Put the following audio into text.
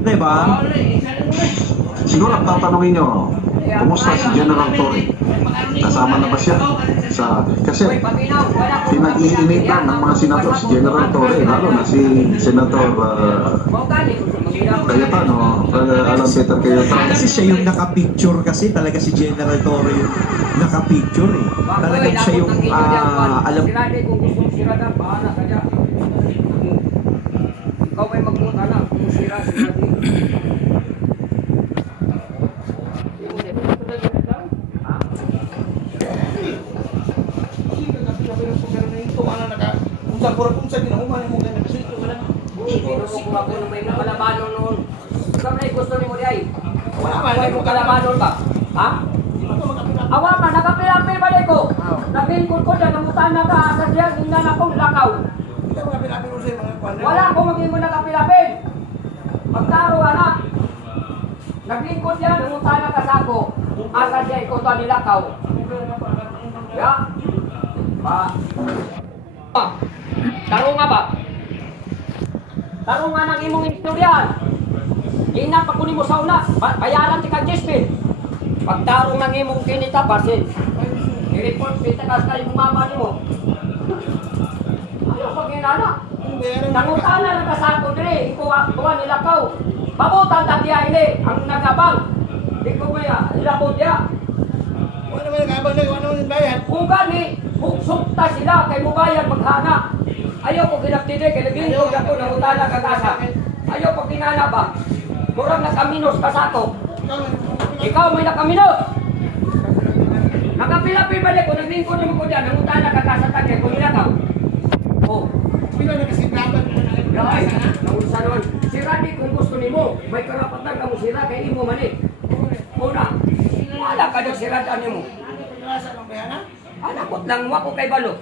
Diba? Siguro ang tatanungin nyo, kumusta si General Torre? Kasama na ba siya? Kasi pinag-iinitan ng mga senador si General Torre, lalo na si Senator Cayetano, Alan Peter Cayetano. Kasi siya yung nakapicture kasi, talaga si General Torre yung nakapicture eh. Talagang siya yung alam. Sirade kung gusto mong sirada, bahala ka dyan. Ikaw may magpunta na kung sirade. Pinusok ako nung may nakalabanon noon. Ikaw na gusto ni mo di ay? May nakalabanon ka? Ha? Awa ka, nakapilapil ba ko? Nabingkod ko dyan, namutan na ka, sa diyan, hindi na akong lakaw. Wala akong maging mo nakapilapil. Magtaro anak. Naglingkod yan, namutan na ka sa ako. Asa diyan ko ito nilakaw. Ya? Taro nga ba? Taro nga ng imong istoryan. Ina pa kunin mo sa una, bayaran ti kag Jespin. Pagtarong ng imong kinita basin. I-report kita kas kay mama nimo. Ano pag ginana? Nangutana na kasako dire, ikuha nilakaw. Pabutan ta diya ini ang nagabang. Di ko ba ilabot dia. Wala naman nag-abang na, wala naman bayad. Kung gani, buksukta sila kay mubayad maghana. Ayaw ko ginaptide, kay naglingkod ako nangutana kagasa. Ayaw pag ginana ba? Murang nakaminos ka sa ako. Ikaw may nakaminos. Nakapilapil balik ko, naglingkod naman ko dyan, nangutana kagasa tagay, kung nilakaw. Oh. Pila na kasi dapat mo na Ay, naunsa nun. Sira di kung gusto nimo, may karapatan ka mo sira kay imo mani. Una, wala ka ng siratan nimo. Pagkasa ng bayana? Anakot lang mo ako kay Balo.